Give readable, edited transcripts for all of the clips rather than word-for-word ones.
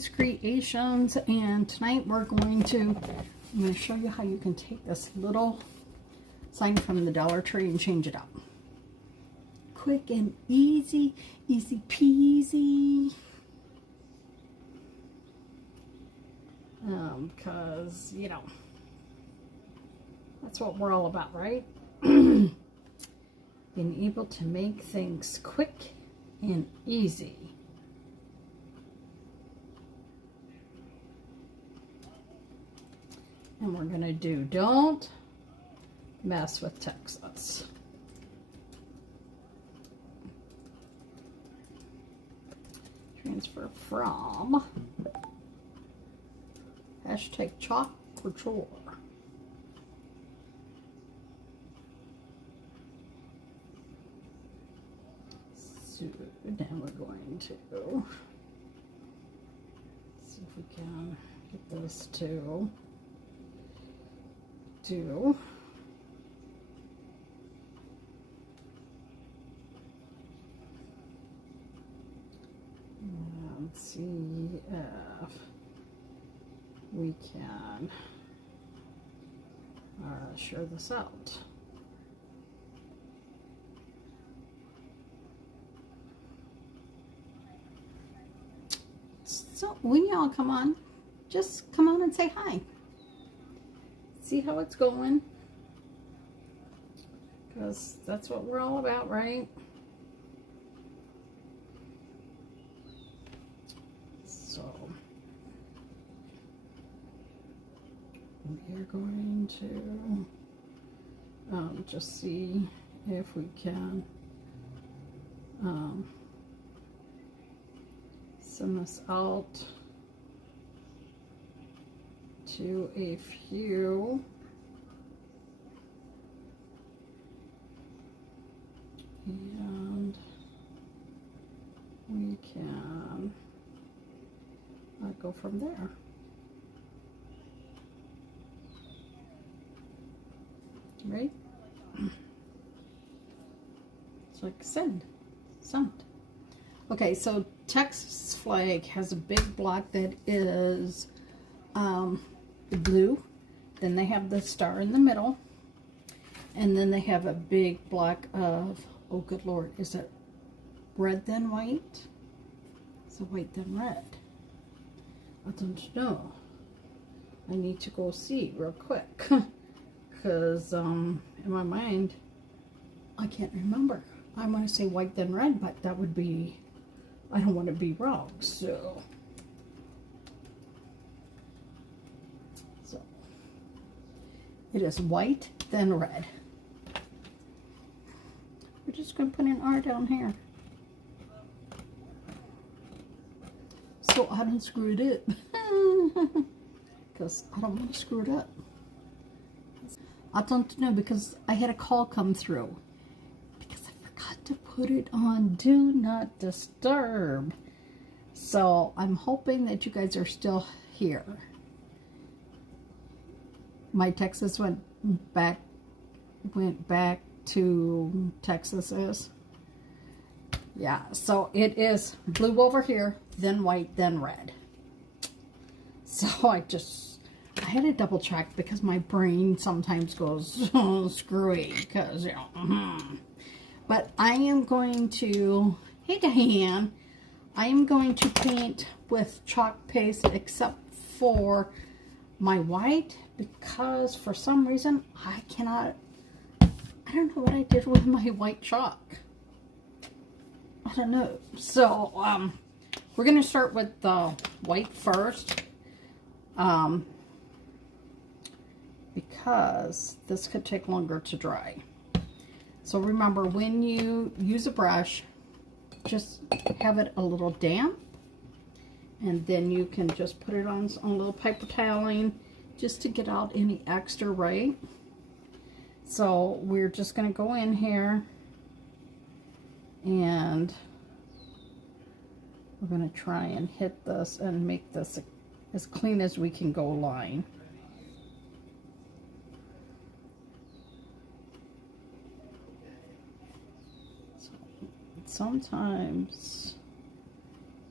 Shelley's Creations, and tonight I'm going to show you how you can take this little sign from the Dollar Tree and change it up. Quick and easy, easy peasy. Because, you know, that's what we're all about, right? Being able to make things quick and easy. And we're going to do Don't Mess with Texas. Transfer from hashtag chalk for chore. So now we're going to see if we can get this to do and see if we can share this out. So when y'all come on, just come on and say hi. See how it's going, because that's what we're all about, right? So we are going to just see if we can send this out to a few, and we can go from there. Right? So like send. Okay, so Texas flag has a big block that is blue, then they have the star in the middle, and then they have a big block of, oh good lord, is it red then white? Is it white then red? I don't know. I need to go see real quick because in my mind I can't remember. I want to say white then red, but that would be, I don't want to be wrong, so it is white, then red. We're just going to put an R down here, so I don't screw it up. Because I don't want to screw it up. I don't know, because I had a call come through. Because I forgot to put it on Do Not Disturb. So I'm hoping that you guys are still here. My Texas went back to Texas. Yeah, so it is blue over here, then white, then red. So I had to double check because my brain sometimes goes screwy because, you know. But I am going to, hey Diane, I am going to paint with chalk paste except for my white, because for some reason I don't know what I did with my white chalk. I don't know. So we're going to start with the white first, because this could take longer to dry. So remember, when you use a brush, just have it a little damp, and then you can just put it on a little paper toweling just to get out any extra, right? So we're just going to go in here and we're going to try and hit this and make this as clean as we can go line. So sometimes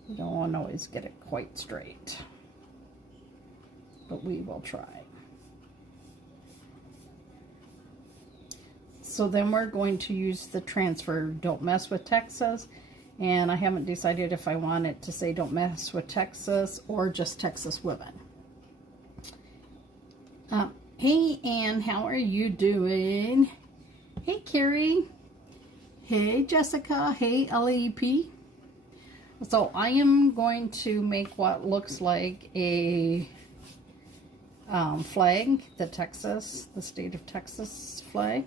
You don't always get it quite straight, but we will try. So then we're going to use the transfer, don't mess with Texas. And I haven't decided if I want it to say don't mess with Texas or just Texas women. Hey Ann, how are you doing? Hey Carrie. Hey Jessica. Hey LEP. So I am going to make what looks like a flag, the state of Texas flag.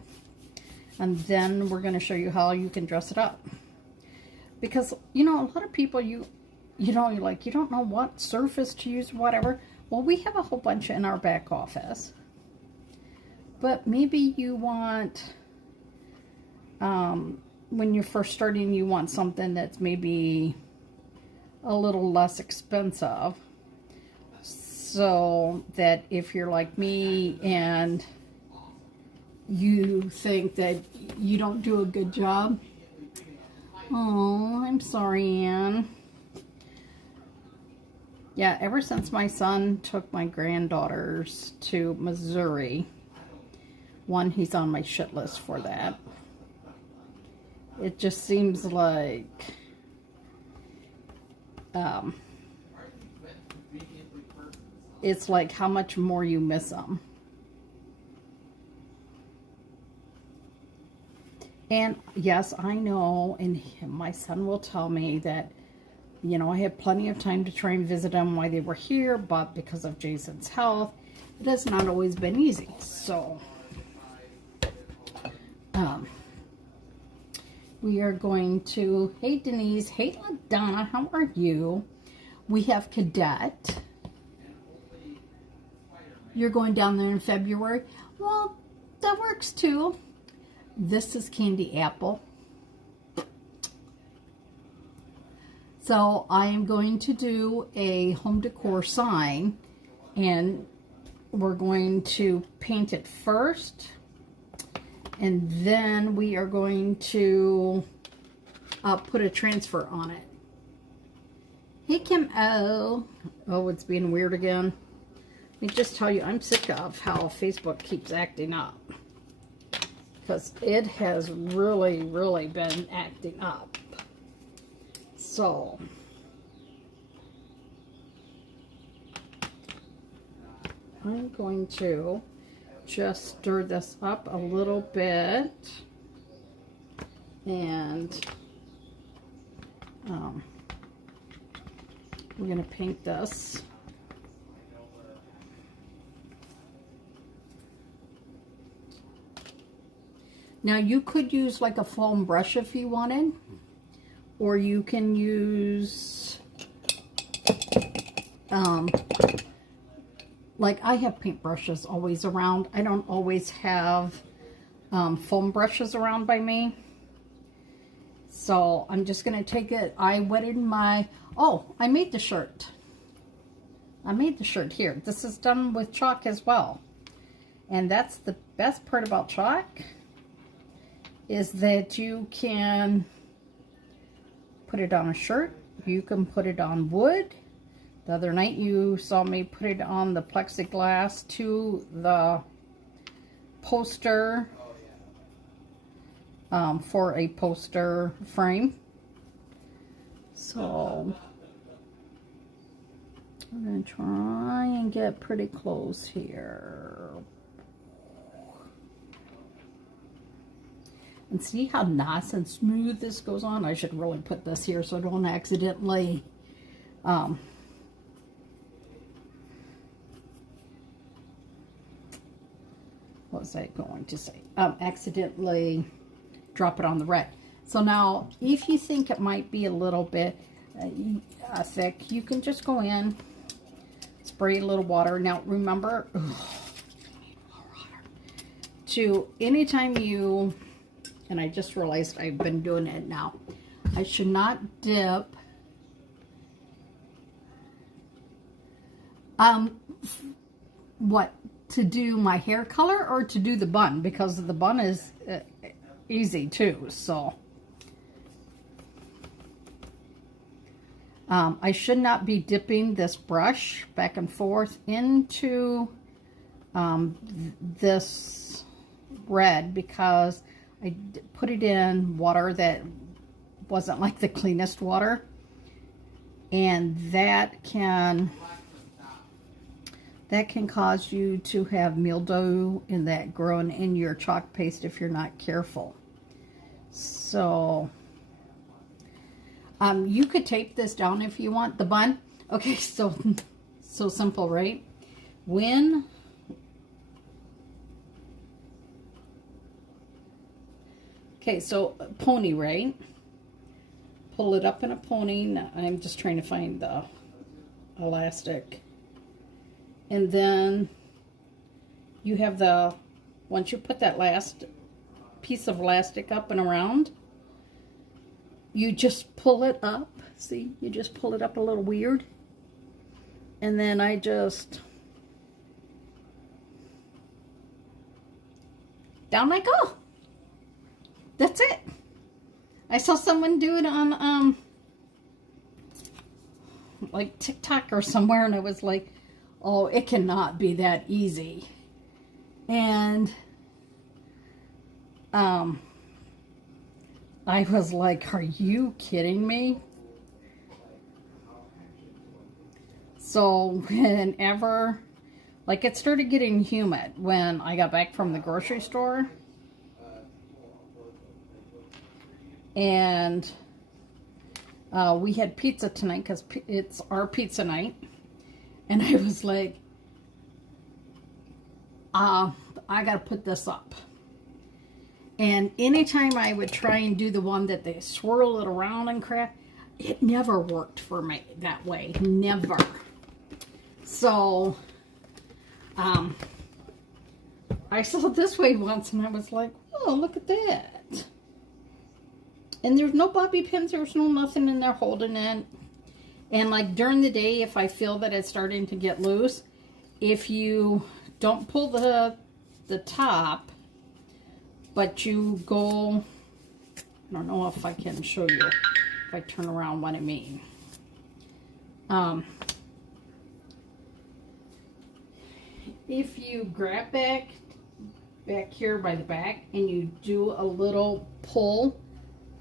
And then we're going to show you how you can dress it up. Because, you know, a lot of people, you don't know what surface to use, whatever. Well, we have a whole bunch in our back office. But maybe you want, when you're first starting, you want something that's maybe a little less expensive. So that if you're like me and you think that you don't do a good job. Oh, I'm sorry, Ann. Yeah, ever since my son took my granddaughters to Missouri, one, he's on my shit list for that. It just seems like it's like how much more you miss them. And yes, I know, and my son will tell me that, you know, I had plenty of time to try and visit them while they were here, but because of Jason's health, it has not always been easy. So, we are going to, hey Denise, hey LaDonna, how are you? We have Cadet. You're going down there in February? Well, that works too. This is Candy Apple. So I am going to do a home decor sign, and we're going to paint it first, and then we are going to put a transfer on it. Hey Kim O. Oh, it's being weird again. Let me just tell you, I'm sick of how Facebook keeps acting up. Because it has really, really been acting up. So, I'm going to just stir this up a little bit. And we're going to paint this. Now you could use like a foam brush if you wanted, or you can use, like I have paint brushes always around. I don't always have foam brushes around by me. So I'm just going to take it. I wetted my, oh, I made the shirt. I made the shirt here. This is done with chalk as well. And that's the best part about chalk, is that you can put it on a shirt, you can put it on wood. The other night you saw me put it on the plexiglass to the poster, for a poster frame. So I'm going to try and get pretty close here. And see how nice and smooth this goes on? I should really put this here so I don't accidentally what was I going to say? Accidentally drop it on the red. So now, if you think it might be a little bit thick, you can just go in, spray a little water. Now remember, to anytime you, and I just realized I've been doing it now, I should not dip what, to do my hair color or to do the bun, because the bun is easy too. So I should not be dipping this brush back and forth into this red, because I put it in water that wasn't like the cleanest water, and that can cause you to have mildew in that growing in your chalk paste if you're not careful. So you could tape this down if you want, the bun. Okay, so simple, right? Okay, so pony, right? Pull it up in a pony. I'm just trying to find the elastic. And then you have once you put that last piece of elastic up and around, you just pull it up. See, you just pull it up a little weird. And then I just, down I go. That's it. I saw someone do it on like TikTok or somewhere, and I was like, oh, it cannot be that easy. And I was like, are you kidding me? So whenever, like, it started getting humid when I got back from the grocery store. And we had pizza tonight because it's our pizza night. And I was like, I got to put this up. And anytime I would try and do the one that they swirl it around and crap, it never worked for me that way. Never. So, I saw it this way once and I was like, oh, look at that. And there's no bobby pins, there's no nothing in there holding it. And like during the day, if I feel that it's starting to get loose, if you don't pull the top, but you go, I don't know if I can show you if I turn around what I mean. If you grab back here by the back and you do a little pull,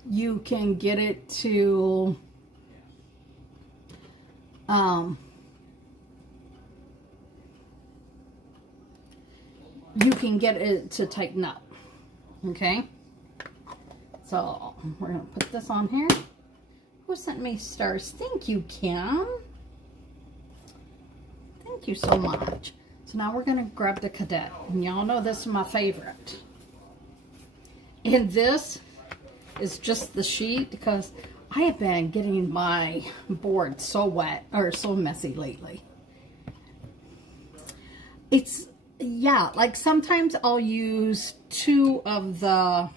you can get it to you can get it to tighten up. Okay, so we're gonna put this on here. Who sent me stars? Thank you, Kim. Thank you so much. So now we're gonna grab the cadet, and y'all know this is my favorite. And this is just the sheet because I have been getting my board so wet or so messy lately. It's, yeah, like sometimes I'll use 2 of the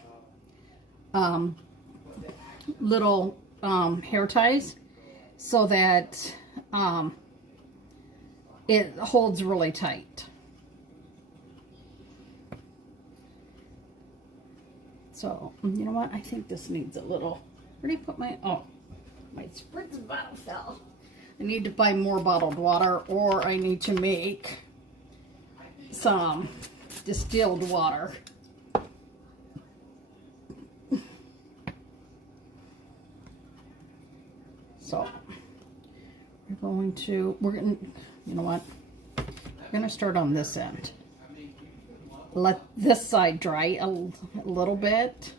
little hair ties so that it holds really tight. So, you know what? I think this needs a little, where did I put my, oh, my spritz bottle fell. I need to buy more bottled water, or I need to make some distilled water. So, we're going to, you know what? We're going to start on this end. Let this side dry a little bit.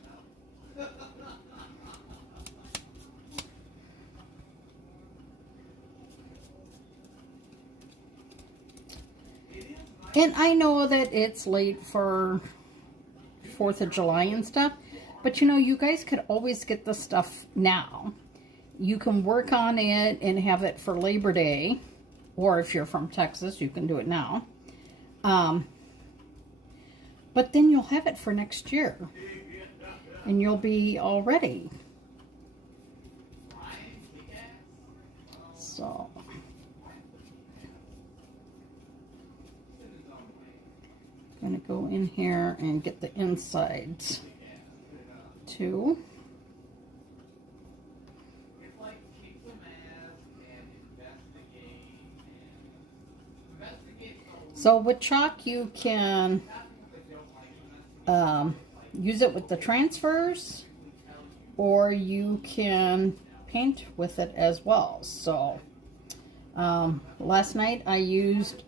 And I know that it's late for 4th of July and stuff, but you know, you guys could always get the stuff now. You can work on it and have it for Labor Day, or if you're from Texas, you can do it now. But then you'll have it for next year, and you'll be all ready. So, I'm going to go in here and get the insides too. So with chalk, you can use it with the transfers, or you can paint with it as well. So last night I used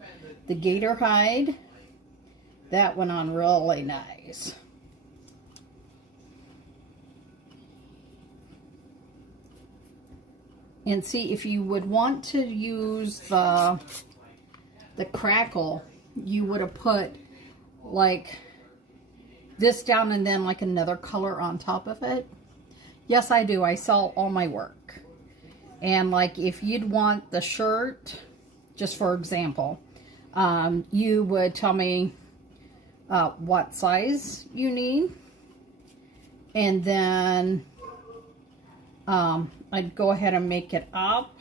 the gator hide. That went on really nice. And see, if you would want to use the crackle, you would have put like this down and then like another color on top of it. Yes, I do. I sell all my work. And like if you'd want the shirt, just for example, you would tell me what size you need. And then I'd go ahead and make it up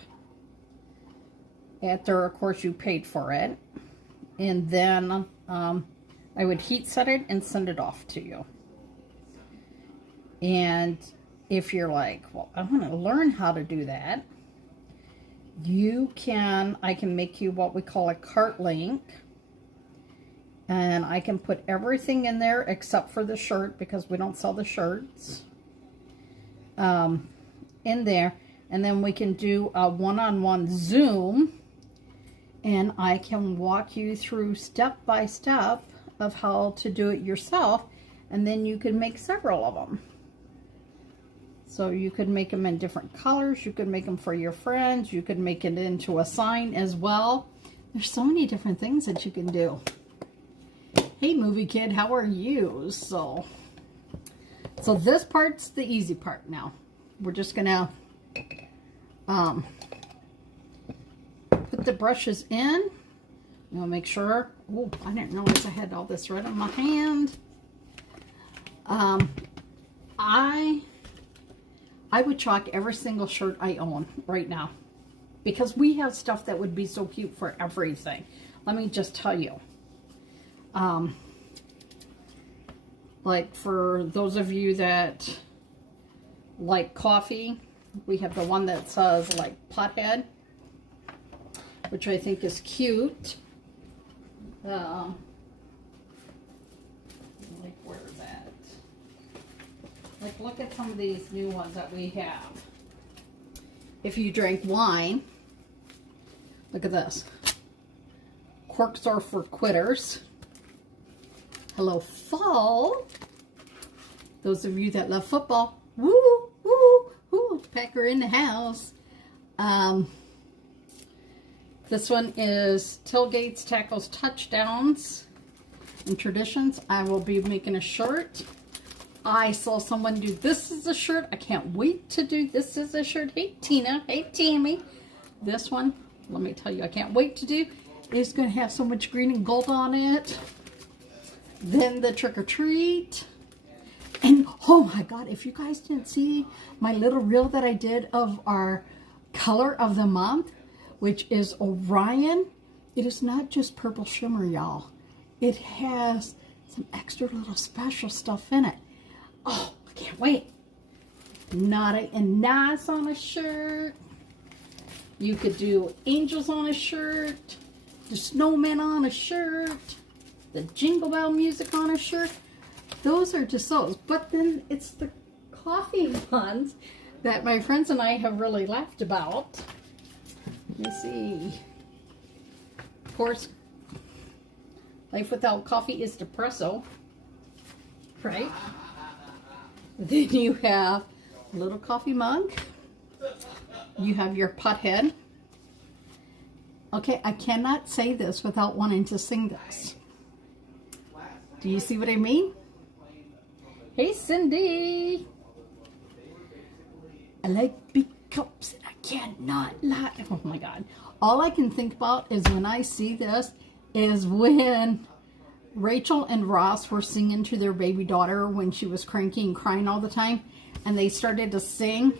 after, of course, you paid for it. And then I would heat set it and send it off to you. And if you're like, well, I want to learn how to do that, I can make you what we call a cart link. And I can put everything in there except for the shirt, because we don't sell the shirts. In there, and then we can do a one-on-one Zoom, and I can walk you through step by step of how to do it yourself, and then you can make several of them. So you could make them in different colors, you could make them for your friends, you could make it into a sign as well. There's so many different things that you can do. Hey movie kid, how are you? So this part's the easy part now. We're just gonna put the brushes in. I'll make sure. Oh, I didn't realize I had all this red on my hand. I would chalk every single shirt I own right now, because we have stuff that would be so cute for everything. Let me just tell you. Like for those of you that like coffee, we have the one that says like pothead, which I think is cute. Like, where is that? Like, look at some of these new ones that we have. If you drink wine, look at this. Corks are for quitters. Hello, fall. Those of you that love football, woo, woo, woo, Packer in the house. This one is tailgates, tackles, touchdowns, and traditions. I will be making a shirt. I saw someone do this as a shirt. I can't wait to do this as a shirt. Hey, Tina. Hey, Tammy. This one, let me tell you, I can't wait to do. It's going to have so much green and gold on it. Then the trick or treat. And oh my God, if you guys didn't see my little reel that I did of our color of the month, which is Orion, it is not just purple shimmer, y'all. It has some extra little special stuff in it. Oh, I can't wait. Naughty and nice on a shirt. You could do angels on a shirt, the snowman on a shirt, the jingle bell music on a shirt. Those are just those. But then it's the coffee ones that my friends and I have really laughed about. Let me see. Of course, life without coffee is depresso, right? Then you have a little coffee mug. You have your pothead. Okay, I cannot say this without wanting to sing this. Do you see what I mean? Hey, Cindy. I like big cups and I cannot lie. Oh my God. All I can think about is when I see this is when Rachel and Ross were singing to their baby daughter when she was cranky and crying all the time. And they started to sing,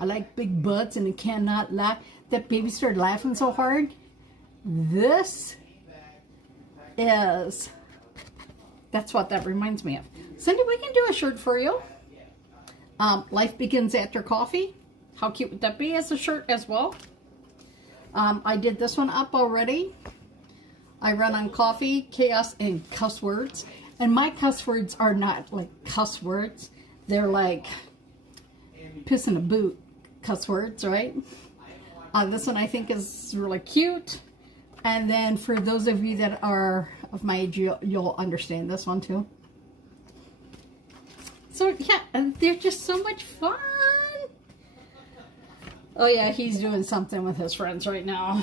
I like big butts and I cannot lie. That baby started laughing so hard. This is, that's what that reminds me of. Cindy, we can do a shirt for you. Life begins after coffee. How cute would that be as a shirt as well? I did this one up already. I run on coffee, chaos, and cuss words. And my cuss words are not like cuss words. They're like piss in a boot cuss words, right? This one I think is really cute. And then for those of you that are of my age, you'll understand this one too. So yeah, and they're just so much fun. Oh yeah, he's doing something with his friends right now.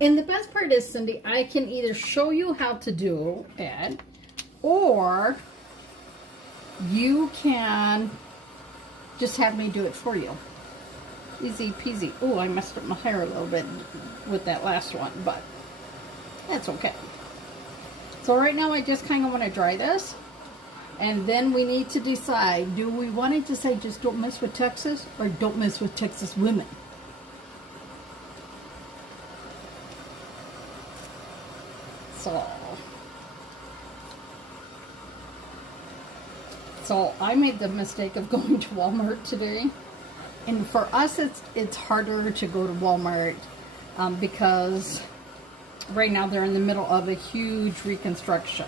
And the best part is, Cindy, I can either show you how to do it, or you can just have me do it for you. Easy peasy. Oh, I messed up my hair a little bit with that last one, but that's okay. So right now I just kind of want to dry this. And then we need to decide, do we want it to say just don't mess with Texas, or don't mess with Texas women? So I made the mistake of going to Walmart today. And for us, it's harder to go to Walmart because right now they're in the middle of a huge reconstruction.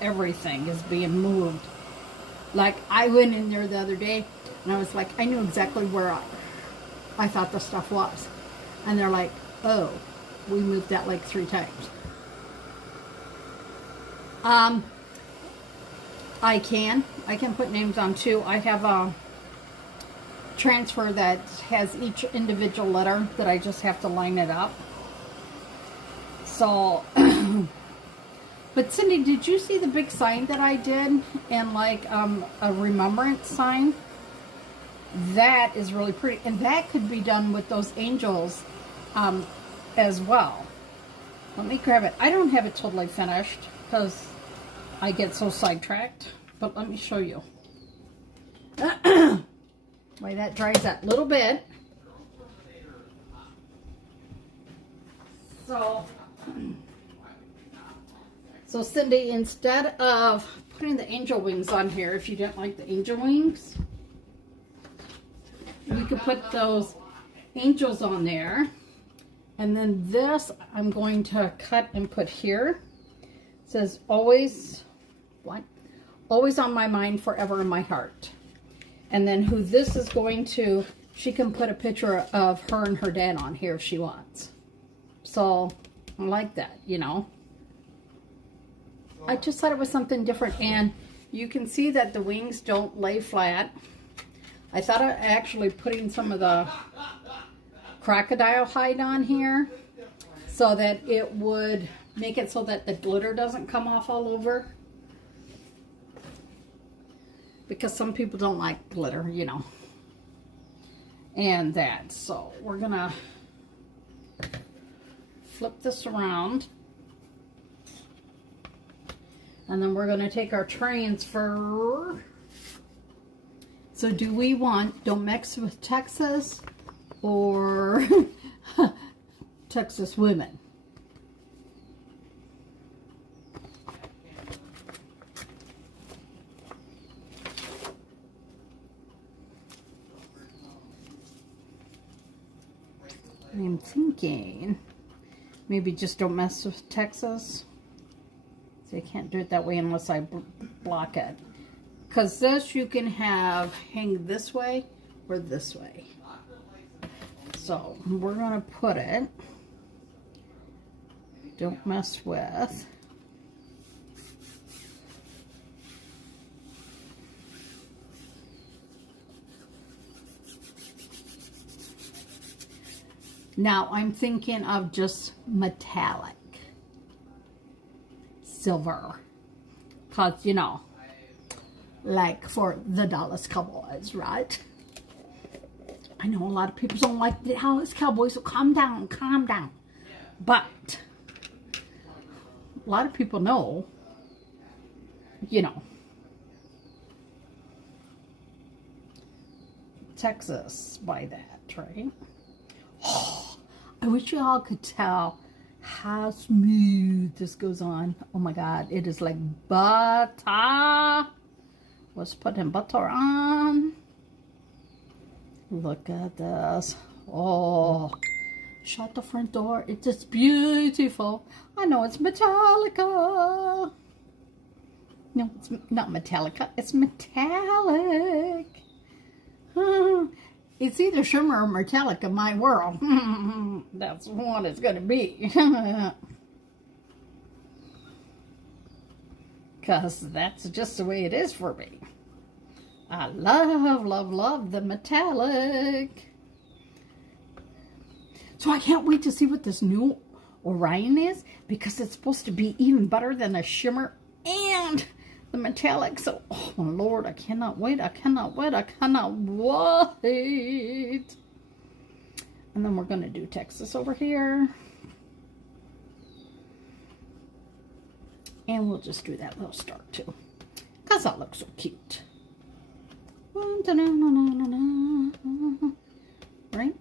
Everything is being moved. Like, I went in there the other day and I was like, I knew exactly where I thought the stuff was. And they're like, oh, we moved that like 3 times. I can put names on too. I have a transfer that has each individual letter that I just have to line it up. So, but Cindy, did you see the big sign that I did? And like a remembrance sign? That is really pretty. And that could be done with those angels as well. Let me grab it. I don't have it totally finished because I get so sidetracked. But let me show you. Why that dries that little bit. So Cindy, instead of putting the angel wings on here, if you didn't like the angel wings, we could put those angels on there. And then this I'm going to cut and put here. It says always, what? Always on my mind, forever in my heart. And then who this is going to, she can put a picture of her and her dad on here if she wants. So I like that, you know. I just thought it was something different. And you can see that the wings don't lay flat. I thought of actually putting some of the crocodile hide on here so that it would make it so that the glitter doesn't come off all over. Because some people don't like glitter, you know. And that. So we're going to flip this around. And then we're going to take our transfer. So do we want don't mix with Texas or Texas women? I'm thinking maybe just don't mess with Texas. So I can't do it that way unless I block it. Because this you can have hang this way or this way. So we're going to put it, don't mess with. Now I'm thinking of just metallic silver, because you know, like for the Dallas Cowboys, right? I know a lot of people don't like the Dallas Cowboys, so calm down, calm down. But a lot of people know, you know, Texas by that, right? I wish you all could tell how smooth this goes on. Oh my God, it is like butter. Let's put in butter on. Look at this. Oh, Shut the front door. It's just beautiful. I know it's Metallica. No, it's not Metallica. It's metallic. It's either shimmer or metallic in my world. That's what it's going to be. Because that's just the way it is for me. I love, love, love the metallic. So I can't wait to see what this new Orion is, because it's supposed to be even better than the shimmer and the metallic. So, oh my Lord, I cannot wait. I cannot wait. I cannot wait. And then we're going to do Texas over here. And we'll just do that little star too, because that looks so cute. Right?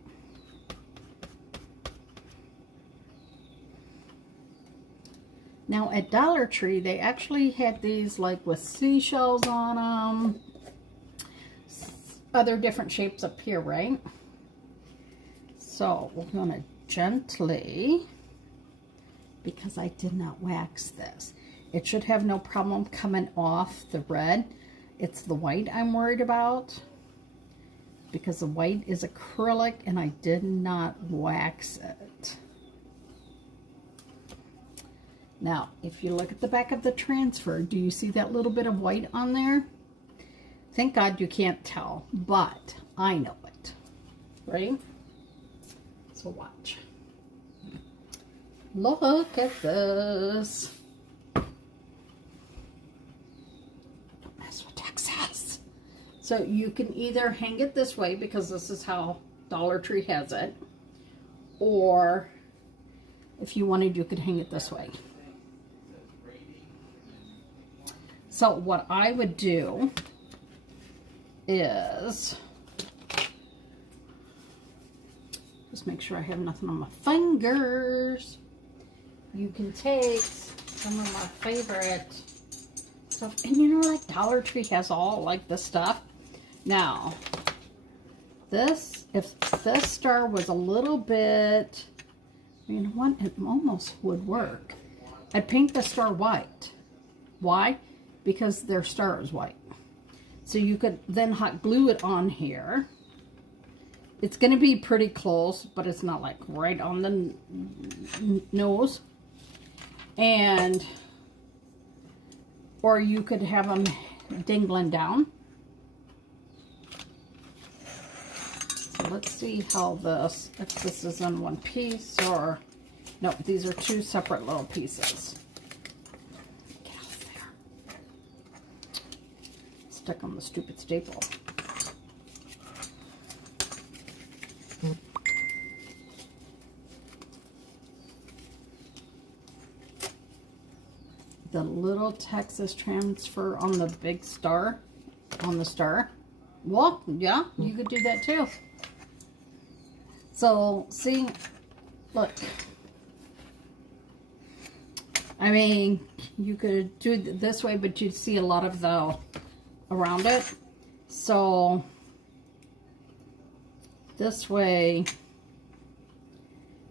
Now at Dollar Tree, they actually had these like with seashells on them. Other different shapes up here, right? So we're going to gently, because I did not wax this. It should have no problem coming off the red. It's the white I'm worried about, because the white is acrylic and I did not wax it. Now, if you look at the back of the transfer, do you see that little bit of white on there? Thank God you can't tell, but I know it, right? So watch. Look at this. That's what Texas. So you can either hang it this way, because this is how Dollar Tree has it, or if you wanted, you could hang it this way. So what I would do is just make sure I have nothing on my fingers. You can take some of my favorite stuff, and you know, like Dollar Tree has all like this stuff. Now, this, if this star was a little bit, you know what, it almost would work. I'd paint the star white. Why? Because their star is white. So you could then hot glue it on here. It's going to be pretty close, but it's not like right on the nose. And, or you could have them dangling down. So let's see how this, if this is in one piece or, no, these are two separate little pieces. Get out there. Stuck on the stupid staple. The little Texas transfer on the big star, on the star. Well, yeah, you could do that too. So, see, look. I mean, you could do it this way, but you'd see a lot of the around it. So, this way,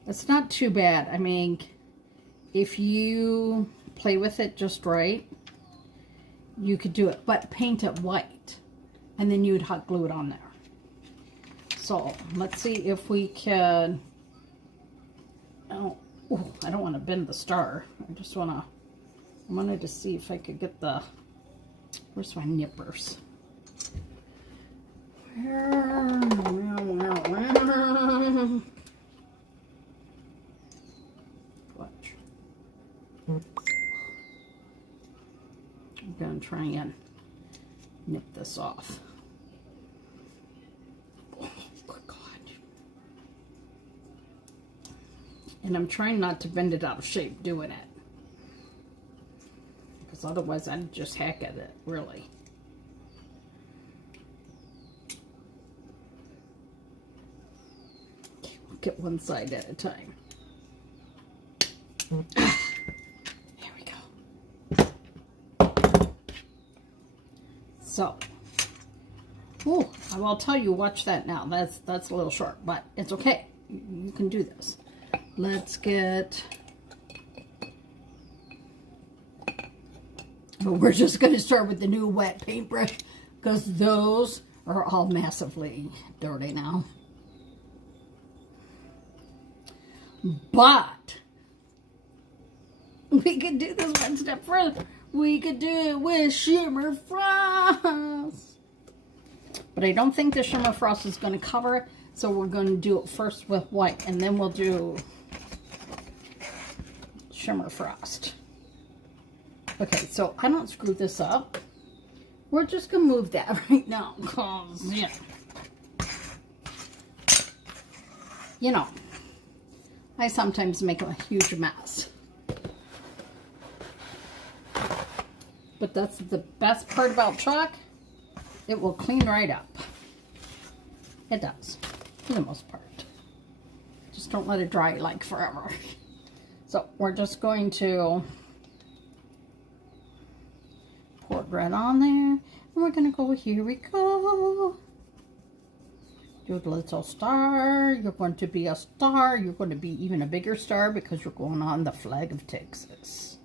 it's not too bad. I mean, if you play with it just right, you could do it, but paint it white, and then you would hot glue it on there. So let's see if we can. Oh, ooh, I don't want to bend the star. I just want to. I wanted to see if I could get the. Where's my nippers? Watch. I'm going to try and nip this off. Oh, good God. And I'm trying not to bend it out of shape doing it. Because otherwise I'd just hack at it, really. Okay, we'll get one side at a time. So, oh, I will tell you, watch that now. That's a little short, but it's okay. You can do this. Let's get... But we're just going to start with the new wet paintbrush because those are all massively dirty now. But we could do this one step further. We could do it with Shimmer Frost. But I don't think the Shimmer Frost is going to cover it. So we're going to do it first with white. And then we'll do Shimmer Frost. Okay, so I don't screw this up. We're just going to move that right now. Because, yeah. You know, I sometimes make a huge mess. But that's the best part about chalk. It will clean right up. It does, for the most part. Just don't let it dry like forever. So we're just going to pour it right on there. And we're going to go, here we go. Your little star. You're going to be a star. You're going to be even a bigger star because you're going on the flag of Texas.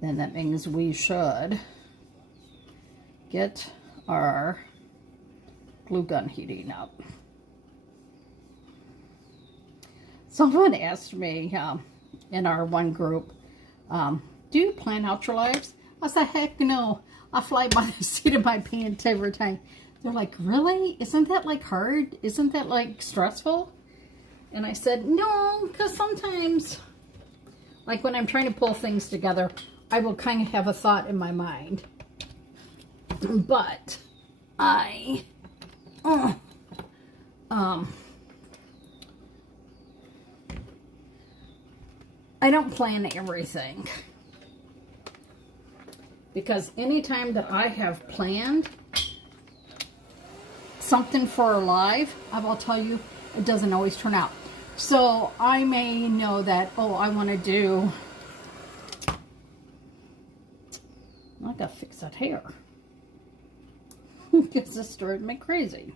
Then that means we should get our glue gun heating up. Someone asked me in our one group, do you plan out your lives? I said, heck no. I fly by the seat of my pants every time. They're like, really? Isn't that like hard? Isn't that like stressful? And I said, no, because sometimes, like when I'm trying to pull things together, I will kind of have a thought in my mind. But I don't plan everything. Because anytime that I have planned something for a live, I will tell you, it doesn't always turn out. So I may know that, oh, I want to do, I gotta fix that hair. Because this drove me crazy.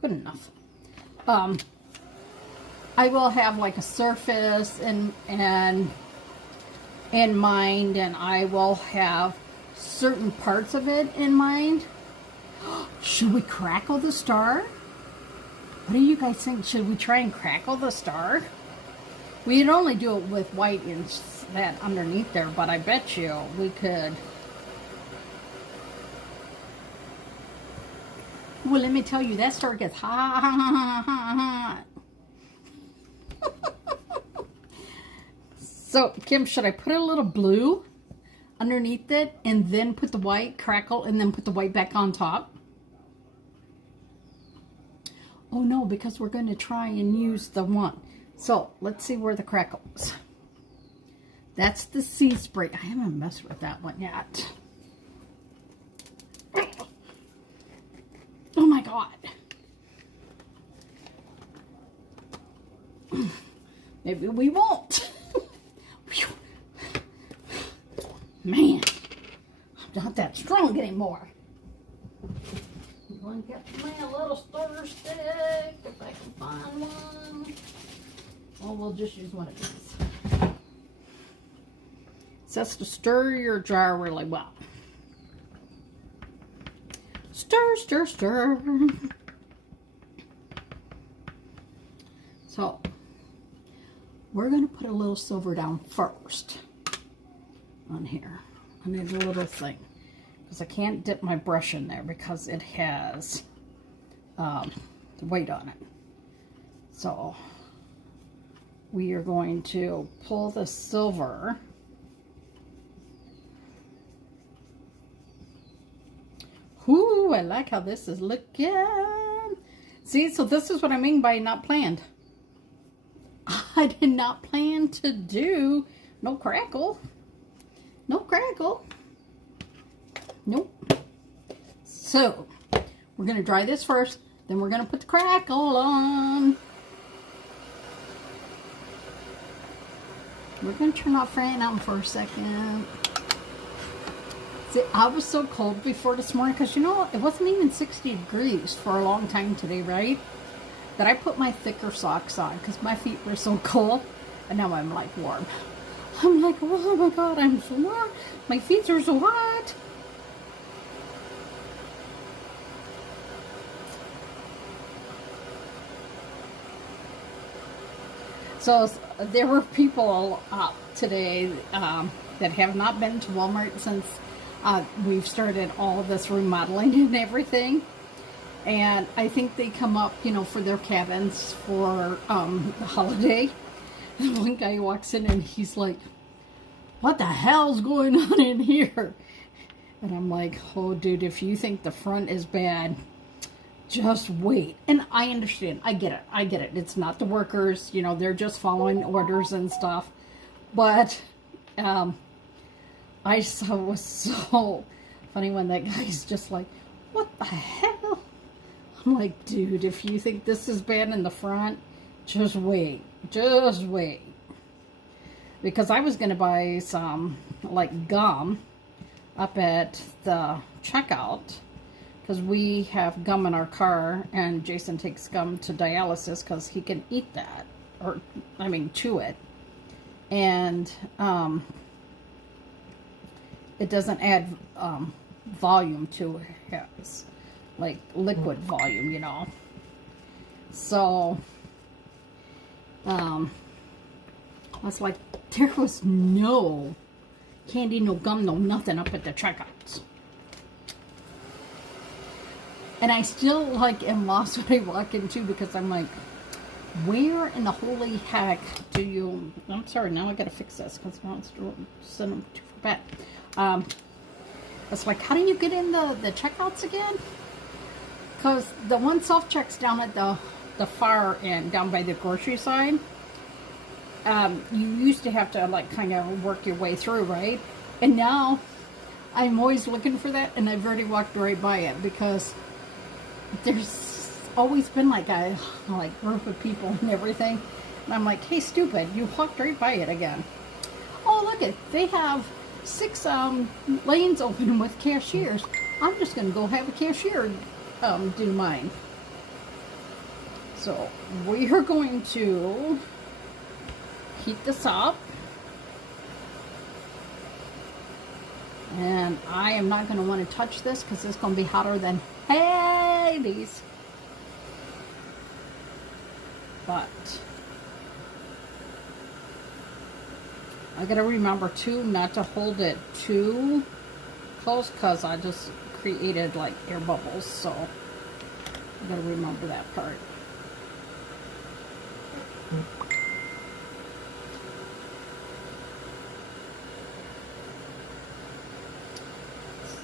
Good enough. I will have like a surface in mind, and I will have certain parts of it in mind. Should we crackle the star? What do you guys think? Should we try and crackle the star? We'd only do it with white and that underneath there, but I bet you we could. Well, let me tell you, that star gets hot. So, Kim, should I put a little blue underneath it and then put the white, crackle, and then put the white back on top? Oh no, because we're going to try and use the one. So, let's see where the crackle is. That's the sea spray. I haven't messed with that one yet. Oh my God. Maybe we won't. Man, I'm not that strong anymore. I'm going to get my little stir stick if I can find one. Or we'll just use one of these. It says to stir your jar really well. Stir, stir, stir. So, we're going to put a little silver down first on here. I need a little thing. Because I can't dip my brush in there because it has weight on it. So, we are going to pull the silver. Ooh, I like how this is looking. See, so this is what I mean by not planned. I did not plan to do no crackle. No crackle. Nope. So, we're going to dry this first. Then we're going to put the crackle on. We're going to turn off fan on for a second. See, I was so cold before this morning because, you know, it wasn't even 60 degrees for a long time today, right? That I put my thicker socks on because my feet were so cold. And now I'm like warm. I'm like, oh my God, I'm so warm. My feet are so hot. So there were people today that have not been to Walmart since we've started all this remodeling and everything. And I think they come up, you know, for their cabins for the holiday. And one guy walks in and he's like, what the hell's going on in here? And I'm like, oh, dude, if you think the front is bad, just wait. And I understand. I get it. I get it. It's not the workers. You know, they're just following orders and stuff. But I saw it was so funny when that guy's just like, what the hell? I'm like, dude, if you think this is bad in the front, just wait. Just wait. Because I was going to buy some, like, gum up at the checkout. Because we have gum in our car, and Jason takes gum to dialysis because he can eat that. Or, I mean, chew it. And it doesn't add volume to his, like, liquid volume, you know. So, I was like, there was no candy, no gum, no nothing up at the checkouts. And I still, like, am lost when I walk in, too, because I'm like, where in the holy heck do you... I'm sorry, now I gotta fix this, because now it's send them too far back. It's like, how do you get in the checkouts again? Because the one self-check's down at the far end, down by the grocery side. You used to have to, like, kind of work your way through, right? And now, I'm always looking for that, and I've already walked right by it, because there's always been, like, a group of people and everything. And I'm like, hey, stupid, you walked right by it again. Oh, look it, they have 6 lanes open with cashiers. I'm just going to go have a cashier do mine. So, we are going to heat this up. And I am not going to want to touch this because it's going to be hotter than Hades. But I got to remember too not to hold it too close because I just created like air bubbles. So I got to remember that part.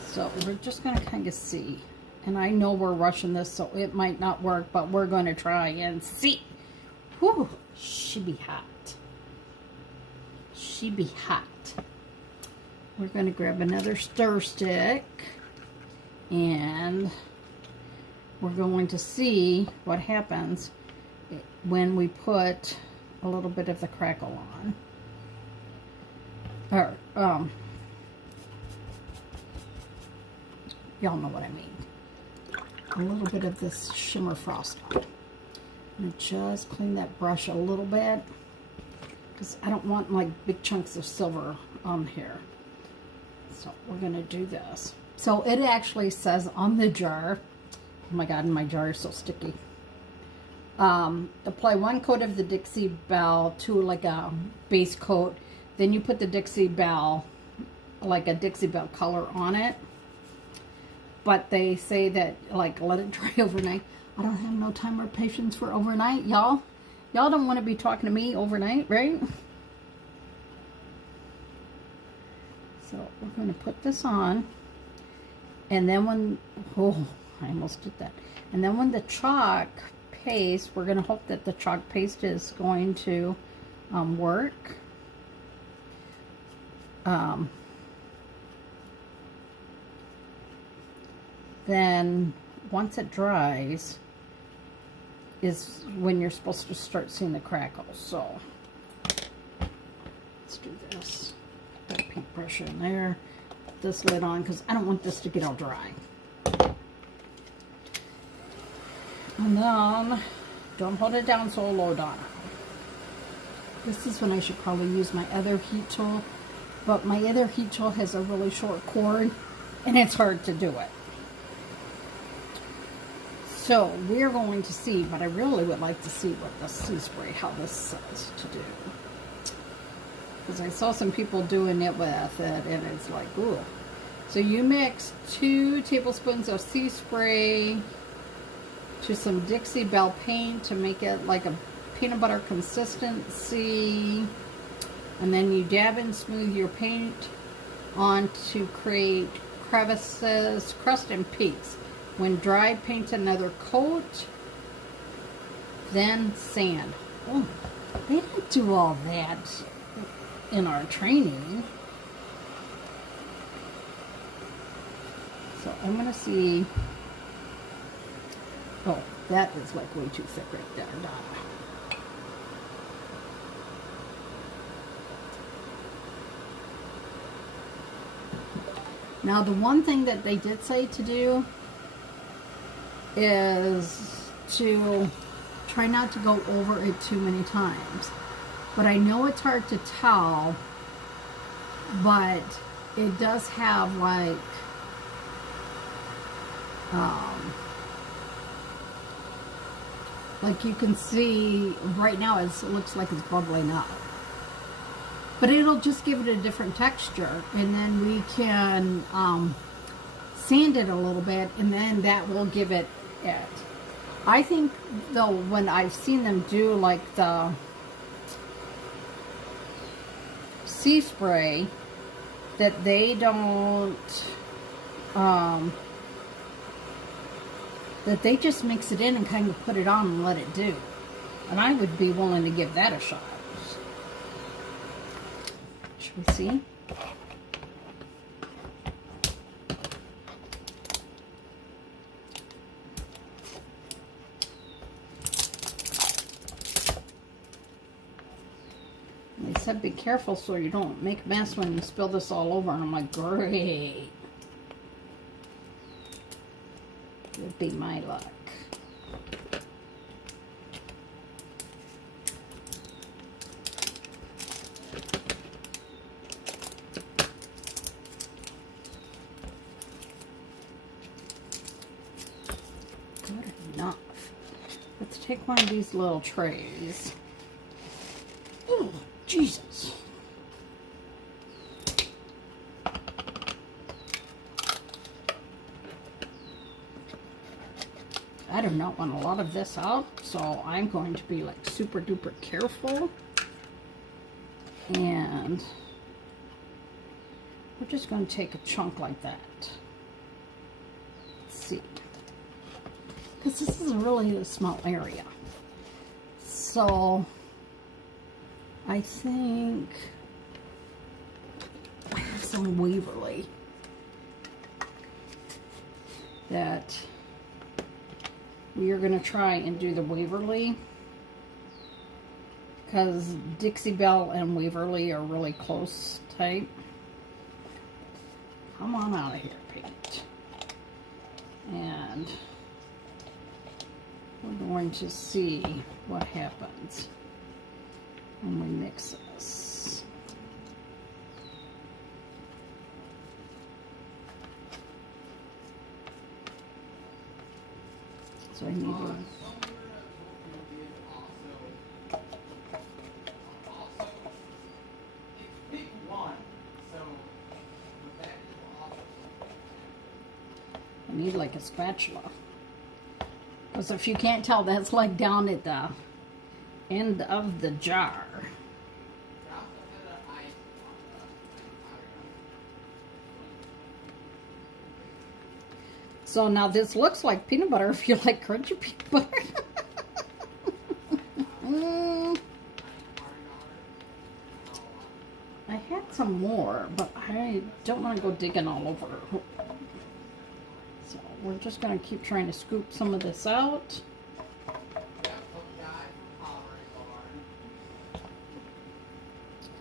So we're just going to kind of see. And I know we're rushing this, so it might not work, but we're going to try and see. Whew, she be hot. She be hot. We're going to grab another stir stick. And we're going to see what happens when we put a little bit of the crackle on. Or, y'all know what I mean. A little bit of this shimmer frost on. And just clean that brush a little bit. Because I don't want like big chunks of silver on here. So we're going to do this. So it actually says on the jar. Oh my God, my jar is so sticky. Apply 1 coat of the Dixie Belle to like a base coat. Then you put the Dixie Belle, like a Dixie Belle color on it. But they say that, like, let it dry overnight. I don't have no time or patience for overnight, y'all. Y'all don't want to be talking to me overnight, right? So we're going to put this on. And then when, oh, I almost did that. And then when the chalk paste, we're going to hope that the chalk paste is going to work. Then once it dries is when you're supposed to start seeing the crackles. So let's Let's do this. Put a paintbrush in there. Put this lid on because I don't want this to get all dry. And then, don't hold it down so low, Donna. This is when I should probably use my other heat tool. But my other heat tool has a really short cord and it's hard to do it. So we're going to see, but I really would like to see what the sea spray, how this says to do. Because I saw some people doing it with it and it's like, ooh. So you mix 2 tablespoons of sea spray to some Dixie Belle paint to make it like a peanut butter consistency. And then you dab and smooth your paint on to create crevices, crust, and peaks. When dry, paint another coat, then sand. Oh, they didn't do all that in our training. So I'm going to see. Oh, that is like way too thick right there, Donna. Now, the one thing that they did say to do is to try not to go over it too many times. But I know it's hard to tell, but it does have like you can see right now it looks like it's bubbling up. But it'll just give it a different texture, and then we can sand it a little bit, and then that will give it. I think though when I've seen them do like the sea spray, that they don't, that they just mix it in and kind of put it on and let it do. And I would be willing to give that a shot. Should we see? They said be careful so you don't make a mess when you spill this all over. And I'm like, great. Would be my luck. Good enough. Let's take one of these little trays. Oh, Jesus. I do not want a lot of this out, so I'm going to be like super duper careful. And we're just going to take a chunk like that. Let's see. Because this is really a small area. So I think I have some Waverly that we are going to try and do the Waverly, because Dixie Belle and Waverly are really close type. Come on out of here, paint. And we're going to see what happens when we mix this. So I need to... I need like a spatula. Because if you can't tell, that's like down at the end of the jar. So now this looks like peanut butter if you like crunchy peanut butter. I had some more, but I don't want to go digging all over. So we're just going to keep trying to scoop some of this out.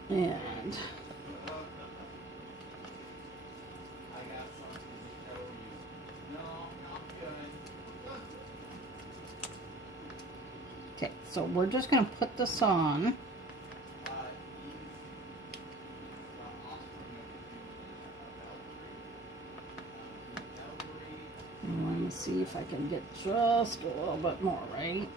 And second. Okay, so we're just going to put this on. And let me see if I can get just a little bit more, right?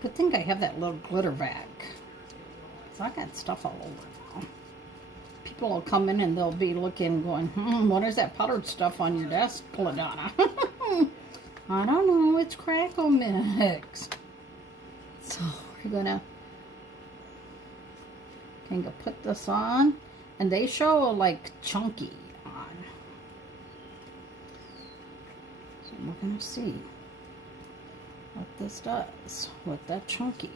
Good thing I have that little glitter bag. So I got stuff all over now. People will come in and they'll be looking, going, what is that powdered stuff on your desk, LaDonna? I don't know, it's crackle mix. So we're gonna put this on, and they show like chunky on. So we're gonna see what this does with that chunky.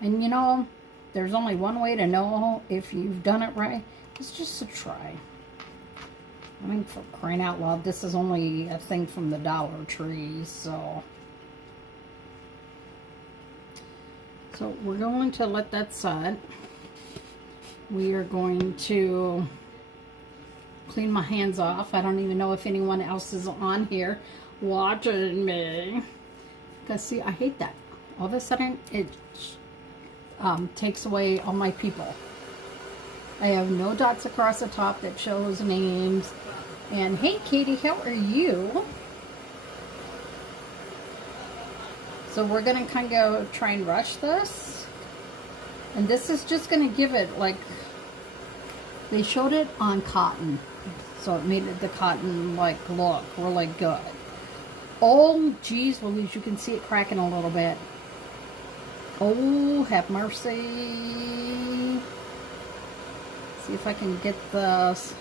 And you know, there's only one way to know if you've done it right. It's just to try. I mean, for crying out loud, this is only a thing from the Dollar Tree, so we're going to let that set. We are going to clean my hands off. I don't even know if anyone else is on here watching me. Because, see, I hate that. All of a sudden, it takes away all my people. I have no dots across the top that shows names. And, hey, Katie, how are you? So we're going to kind of try and rush this. And this is just going to give it, like, they showed it on cotton. So it made it, the cotton, like, look really good. Oh, geez, Louise, you can see it cracking a little bit. Oh, have mercy. See if I can get this.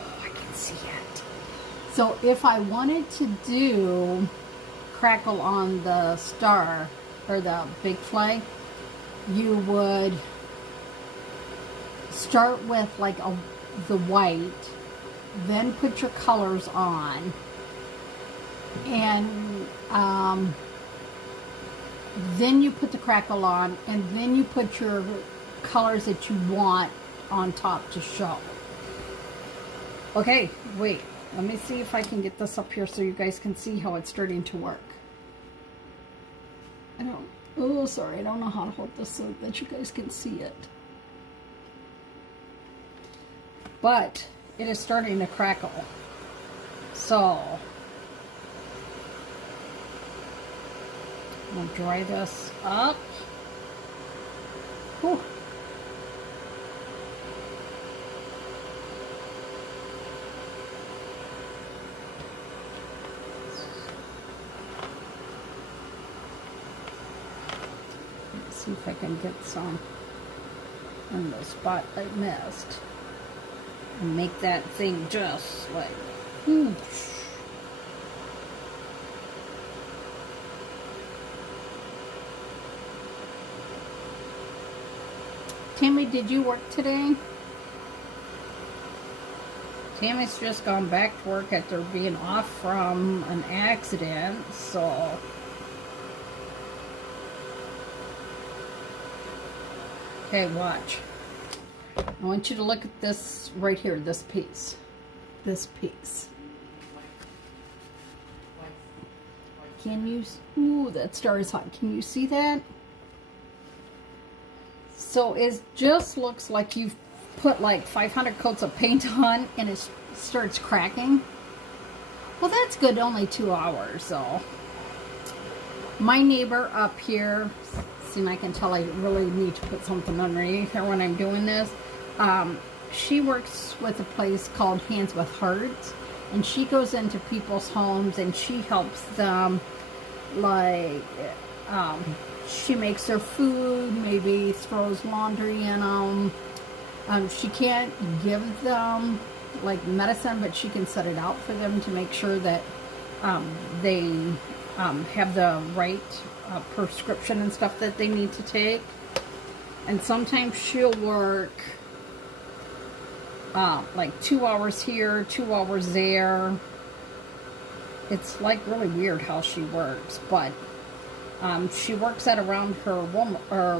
Oh, I can see it. So if I wanted to do crackle on the star or the big flag, you would start with like the white, then put your colors on, and then you put the crackle on, and then you put your colors that you want on top to show. Okay, wait, let me see if I can get this up here so you guys can see how it's starting to work. I don't know how to hold this so that you guys can see it. But it is starting to crackle. So I'm going to dry this up. Whew. See if I can get some in the spot I missed and make that thing just like whoosh. Tammy, did you work today? Tammy's just gone back to work after being off from an accident, so okay, watch. I want you to look at this right here, this piece. This piece. Can you, ooh, that star is hot. Can you see that? So it just looks like you've put like 500 coats of paint on and it starts cracking. Well, that's good, only 2 hours, so. My neighbor up here, and I can tell I really need to put something underneath her when I'm doing this. She works with a place called Hands with Hearts, and she goes into people's homes and she helps them like, she makes their food, maybe throws laundry in them. She can't give them like medicine, but she can set it out for them to make sure that they have the right prescription and stuff that they need to take. And sometimes she'll work like 2 hours here, 2 hours there. It's like really weird how she works, but she works at around her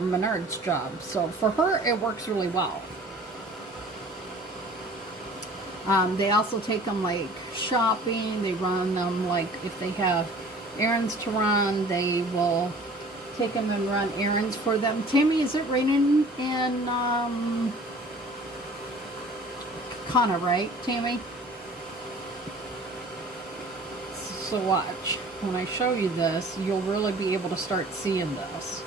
Menard's job, so for her it works really well. They also take them like shopping. They run them like if they have errands to run, they will take them and run errands for them. Tammy, is it raining in Kana, right, Tammy? So watch. When I show you this, you'll really be able to start seeing this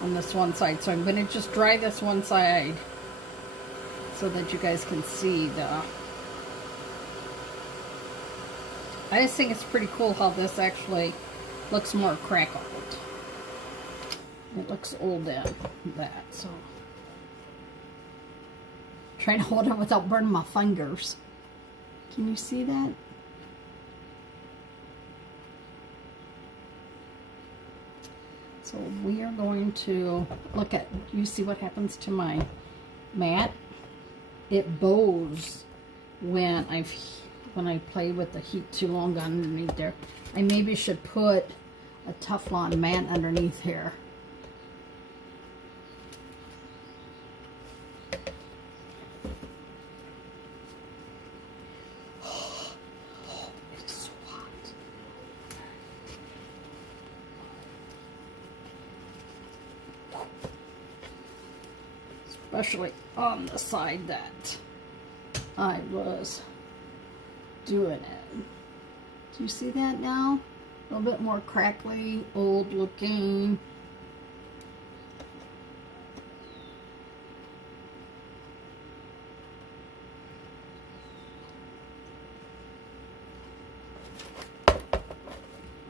on this one side. So I'm going to just dry this one side so that you guys can see the... I just think it's pretty cool how this actually looks more crackled. It looks old in that, so. Trying to hold it without burning my fingers. Can you see that? So we are going to look at, you see what happens to my mat? It bows when I play with the heat too long underneath there. I maybe should put a Teflon mat underneath here. It's so hot. Especially on the side that I was doing it. Do you see that now? A little bit more crackly, old looking.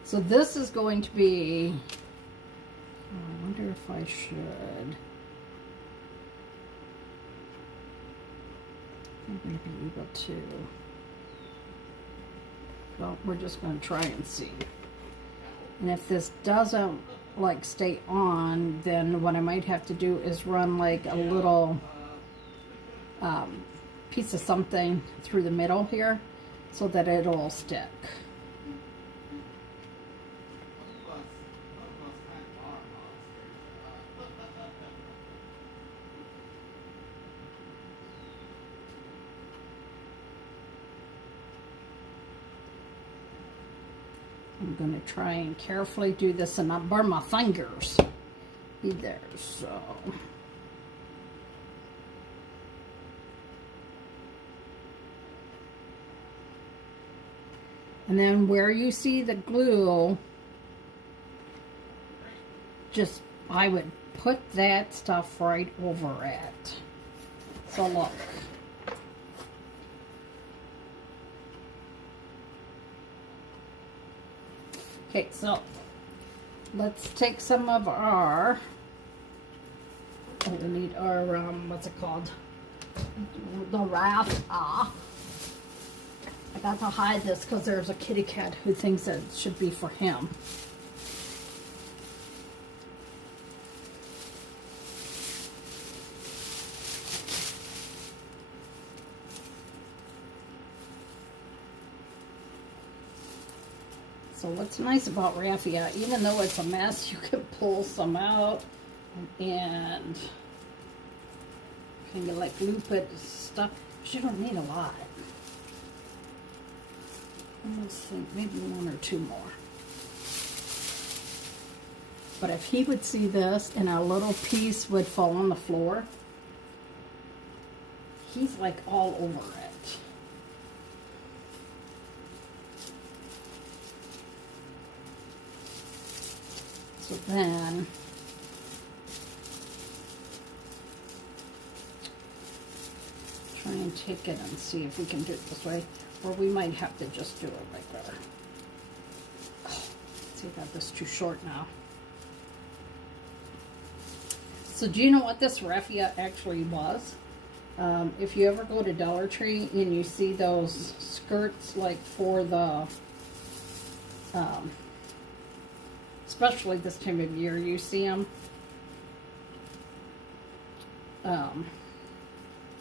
So this is going to be, I wonder if I should. I'm going to be able to. Well, we're just going to try and see. And if this doesn't like stay on, then what I might have to do is run like a little piece of something through the middle here so that it'll stick. I'm going to try and carefully do this and not burn my fingers either, so. And then where you see the glue, just, I would put that stuff right over it. So look. Okay, so let's take some of our, oh, we need our, what's it called? The wrap. I got to hide this because there's a kitty cat who thinks that it should be for him. So what's nice about raffia, even though it's a mess, you can pull some out and kind of like loop it stuff. You don't need a lot. I almost think maybe 1 or 2 more. But if he would see this and a little piece would fall on the floor, he's like all over it. So then, try and take it and see if we can do it this way, or we might have to just do it like that. Oh, See, I got this too short now. So do you know what this raffia actually was? If you ever go to Dollar Tree and you see those skirts, like for the, especially this time of year, you see them.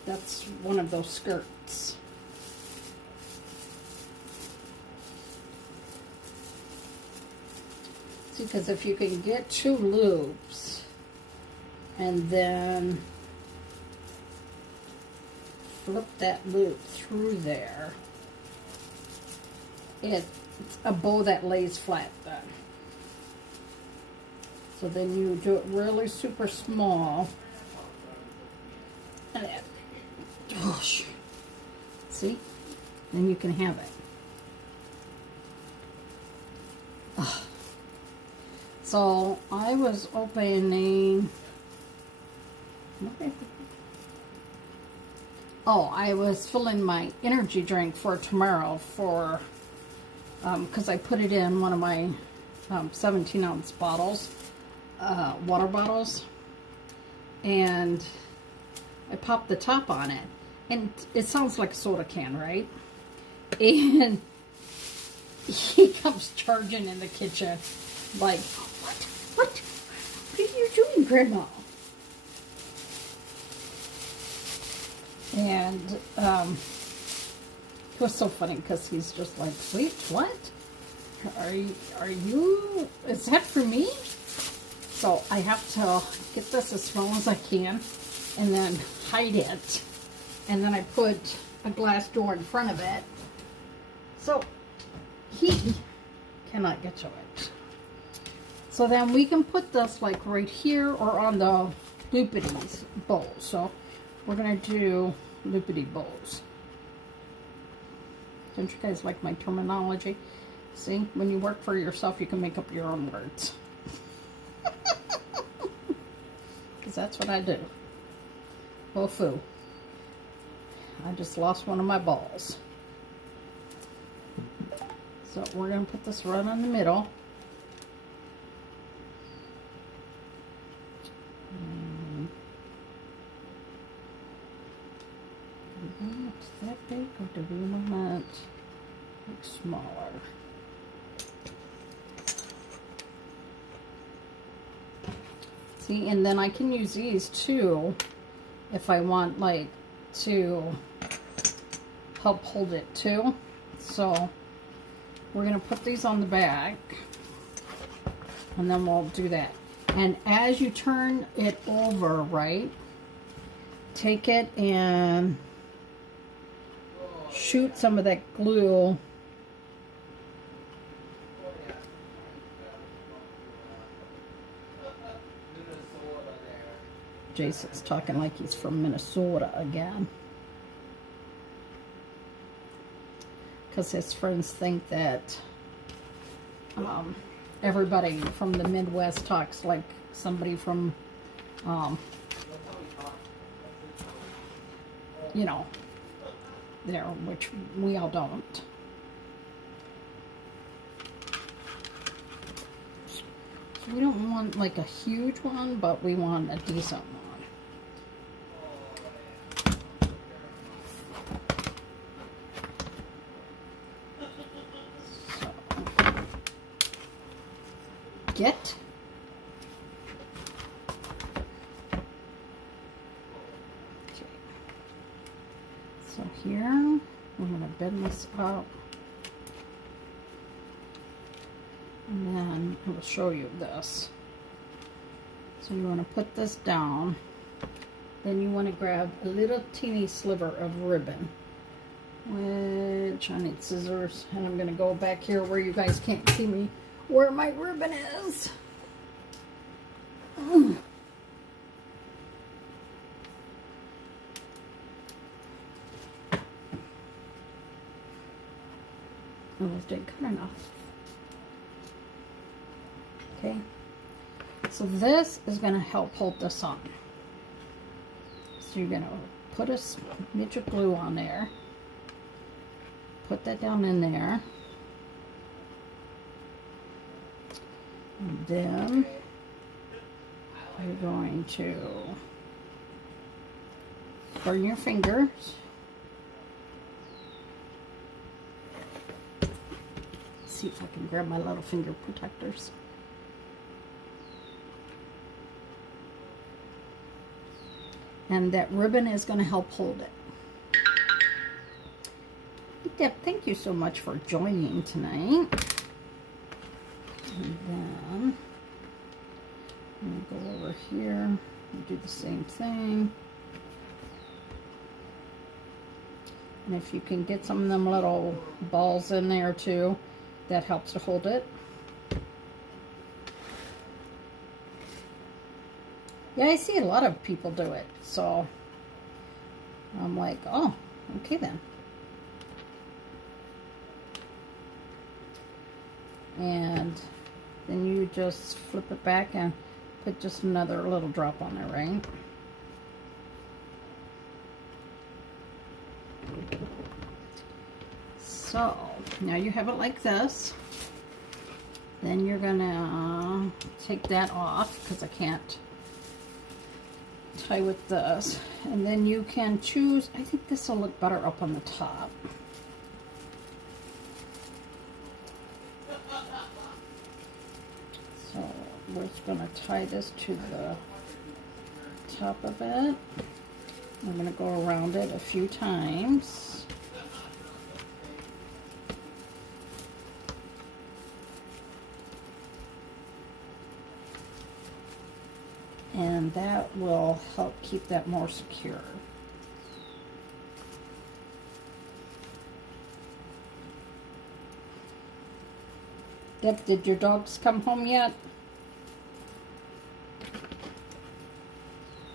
That's one of those skirts. See, because if you can get 2 loops and then flip that loop through there, it's a bow that lays flat then. So then you do it really super small. And then, gosh, see? Then you can have it. Ugh. So I was opening, I was filling my energy drink for tomorrow for, because I put it in one of my 17-ounce bottles, water bottles, and I popped the top on it, and it sounds like a soda can, right? And he comes charging in the kitchen like, what are you doing, Grandma? And it was so funny because he's just like, wait, what? Are you, is that for me? So I have to get this as small as I can and then hide it. And then I put a glass door in front of it. So he cannot get to it. So then we can put this like right here or on the loopity bowl. So we're going to do loopity bowls. Don't you guys like my terminology? See, when you work for yourself, you can make up your own words. Because that's what I do. Oh, foo. I just lost one of my balls. So we're going to put this right in the middle. Is that big, or do we want it smaller? See, and then I can use these too if I want, like, to help hold it too. So we're going to put these on the back, and then we'll do that. And as you turn it over, right, take it and shoot some of that glue Jason's talking like he's from Minnesota again, because his friends think that everybody from the Midwest talks like somebody from you know, there, which we all don't. So we don't want like a huge one, but we want a decent one. So, get. So here, I'm going to bend this up, and then I will show you this. So you want to put this down, then you want to grab a little teeny sliver of ribbon, which I need scissors, and I'm going to go back here where you guys can't see me, where my ribbon is. Those didn't cut enough. Okay, so this is going to help hold this on. So you're going to put a smidge of glue on there, put that down in there, And then you're going to burn your fingers. See if I can grab my little finger protectors. And that ribbon is going to help hold it. Deb, thank you so much for joining tonight. And then I'm going to go over here and do the same thing. And if you can get some of them little balls in there too, that helps to hold it. Yeah, I see a lot of people do it, so I'm like, oh, okay then. And then you just flip it back and put just another little drop on there, right? So now you have it like this. Then you're gonna take that off because I can't tie with this. And then you can choose, I think this will look better up on the top. So we're just going to tie this to the top of it. I'm going to go around it a few times. And that will help keep that more secure. Deb, did your dogs come home yet?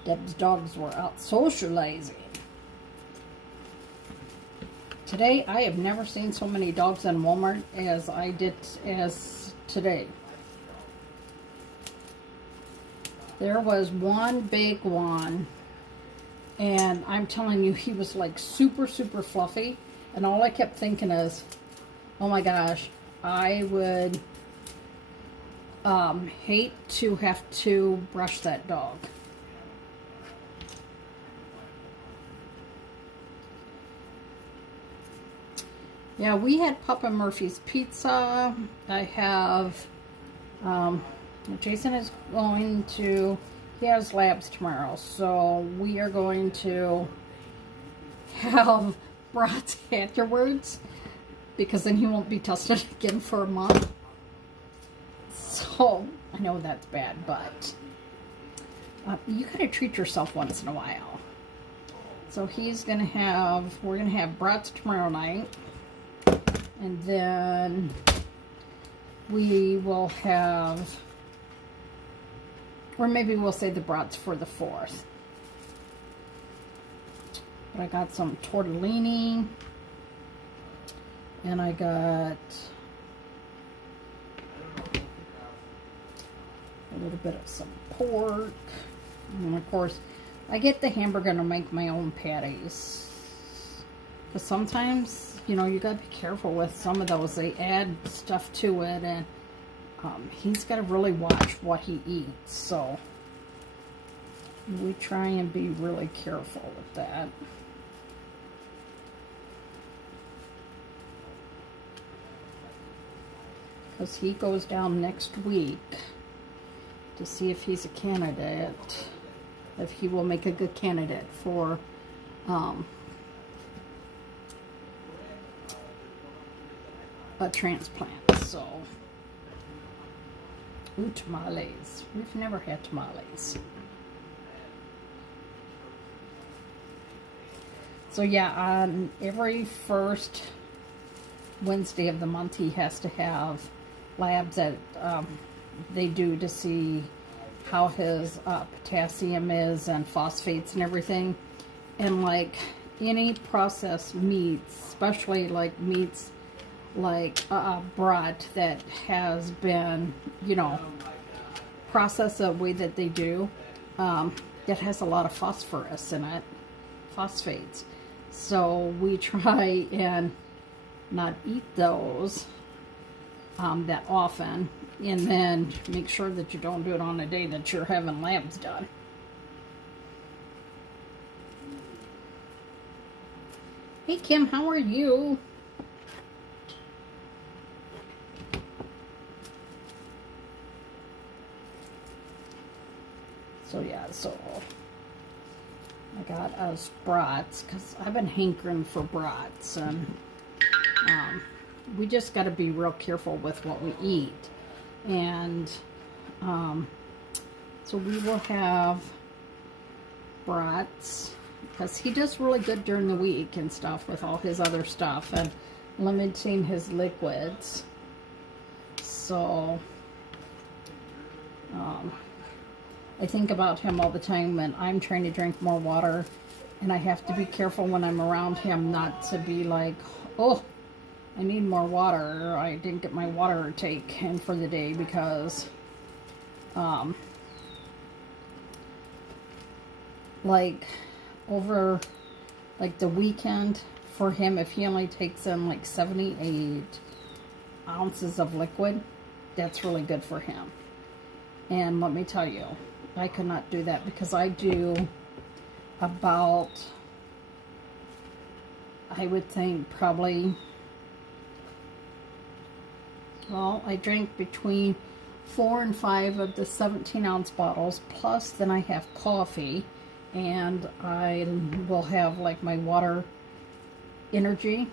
Deb's dogs were out socializing. Today, I have never seen so many dogs in Walmart as I did as today. There was one big one, and I'm telling you, he was like super, super fluffy. And all I kept thinking is, oh my gosh, I would hate to have to brush that dog. Yeah, we had Papa Murphy's Pizza. I have, Jason is going to, he has labs tomorrow, so we are going to have brats afterwards, because then he won't be tested again for a month. So, I know that's bad, but you gotta treat yourself once in a while. So he's gonna have, we're gonna have brats tomorrow night. And then we will have, or maybe we'll say the brats for the 4th. But I got some tortellini. And I got a little bit of some pork. And of course, I get the hamburger to make my own patties. Because sometimes, you know, you gotta be careful with some of those. They add stuff to it, and he's gotta really watch what he eats. So we try and be really careful with that. Because he goes down next week to see if he's a candidate, if he will make a good candidate for a transplant. So, ooh, tamales. We've never had tamales. So yeah, on every first Wednesday of the month, he has to have labs that they do to see how his potassium is and phosphates and everything. And like any processed meats, especially like meats like brat that has been, you know, processed the way that they do, it has a lot of phosphorus in it, phosphates. So we try and not eat those that often. And then make sure that you don't do it on a day that you're having labs done. Hey Kim, how are you? So yeah, so I got us brats because I've been hankering for brats, and we just got to be real careful with what we eat. And so we will have brats because he does really good during the week and stuff with all his other stuff and limiting his liquids. So I think about him all the time when I'm trying to drink more water, and I have to be careful when I'm around him not to be like, oh, I need more water. I didn't get my water take in for the day because like over like the weekend for him, if he only takes in like 78 ounces of liquid, that's really good for him. And let me tell you, I could not do that because I do about, I would think probably, well, I drank between 4 and 5 of the 17-ounce bottles, plus then I have coffee, and I will have like my water energy,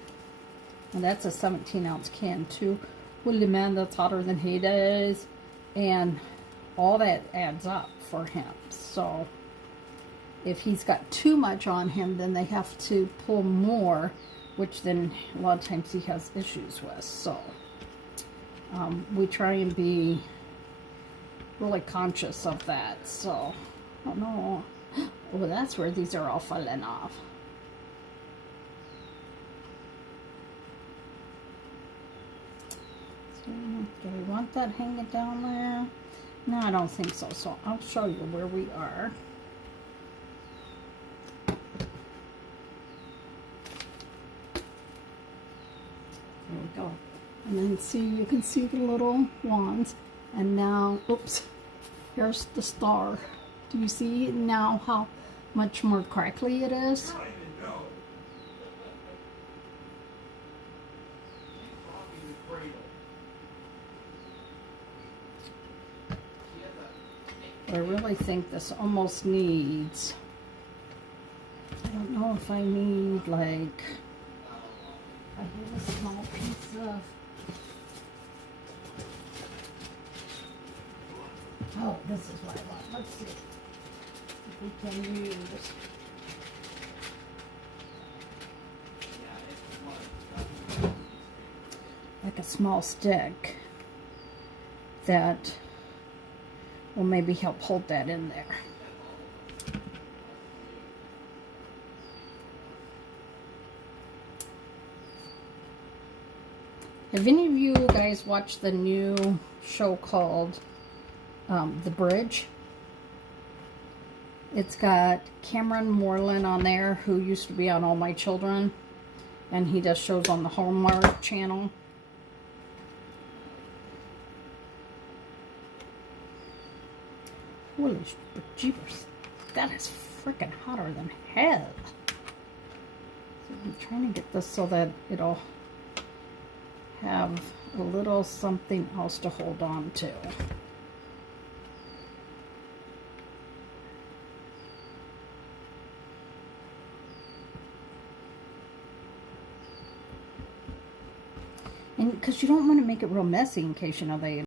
and that's a 17-ounce can too. Holy man, that's hotter than he does, and all that adds up for him. So if he's got too much on him, then they have to pull more, which then a lot of times he has issues with. So we try and be really conscious of that. So, oh no. Oh, that's where these are all falling off. So, do we want that hanging down there? No, I don't think so. So I'll show you where we are. There we go. And then see, you can see the little wands. And now, oops, here's the star. Do you see now how much more crackly it is? I really think this almost needs, I don't know if I need like a little small piece of, oh, this is what I want. Let's see if we can use, like a small stick that will maybe help hold that in there. Have any of you guys watched the new show called The Bridge? It's got Cameron Moreland on there, who used to be on All My Children, and he does shows on the Hallmark Channel. Holy jeepers, that is freaking hotter than hell. So I'm trying to get this so that it'll have a little something else to hold on to. And because you don't want to make it real messy in case, you know, they